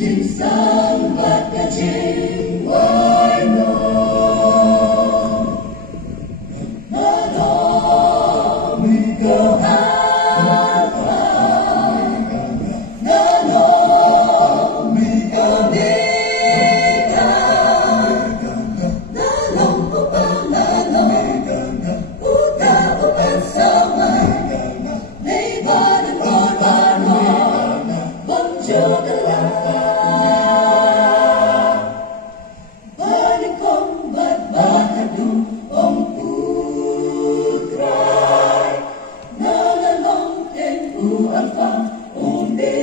Chính sáng bát ca chính ngôi ngô ở đó mình cầu hát vang ở đó mình cầu đi ca ở lòng của bạn ở lòng uta upan sama nay ba dan con ba no bang cho Alpha Omega.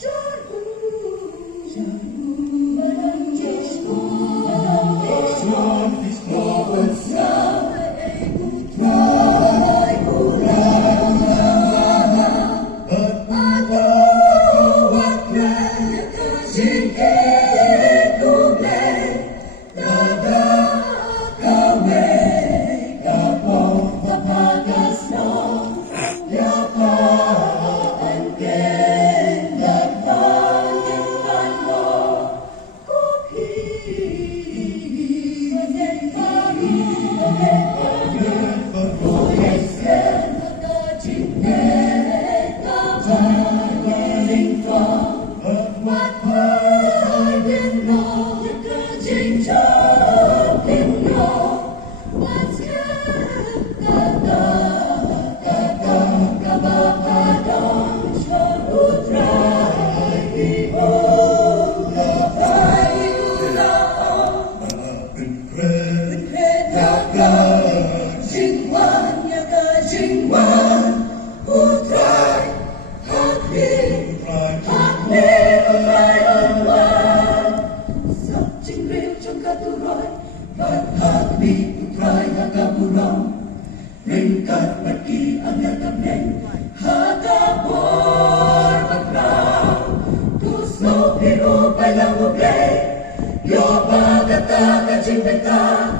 Jagu, Madam Jesku, Madam Jesku, Putra, Putra, Putra, Wakra, Jike, Kuble, Dada, Kawe. Ringkat bagi anda kapten Hadapor bakraw Tusno biru pailang ublay Yoba kata kajing benta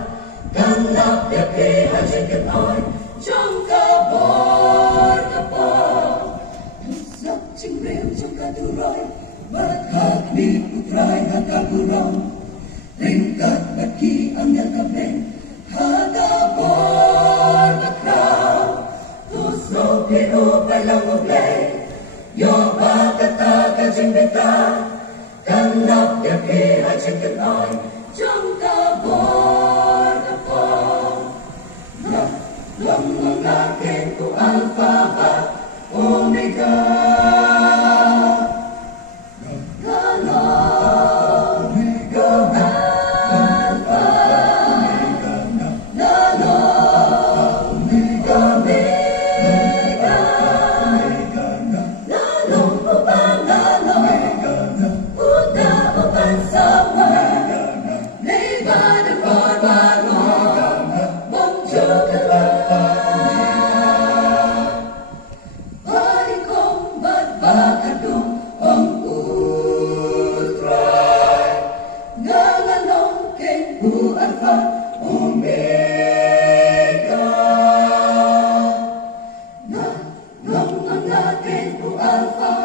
Kanlap yaki hajing katoy Jong kabor kapor Tusok cingrew jong katuroy Bathak ni putray hakaburong Ringkat bagi anda kapten Hadapor bakraw Tusno biru pailang ublay Yoba kata kajing benta Kanlap yaki hajing katoy Jong kabor kapor Lang ang akin ko Alpha ba Omega Alpha Omega. Long ang akin po Alpha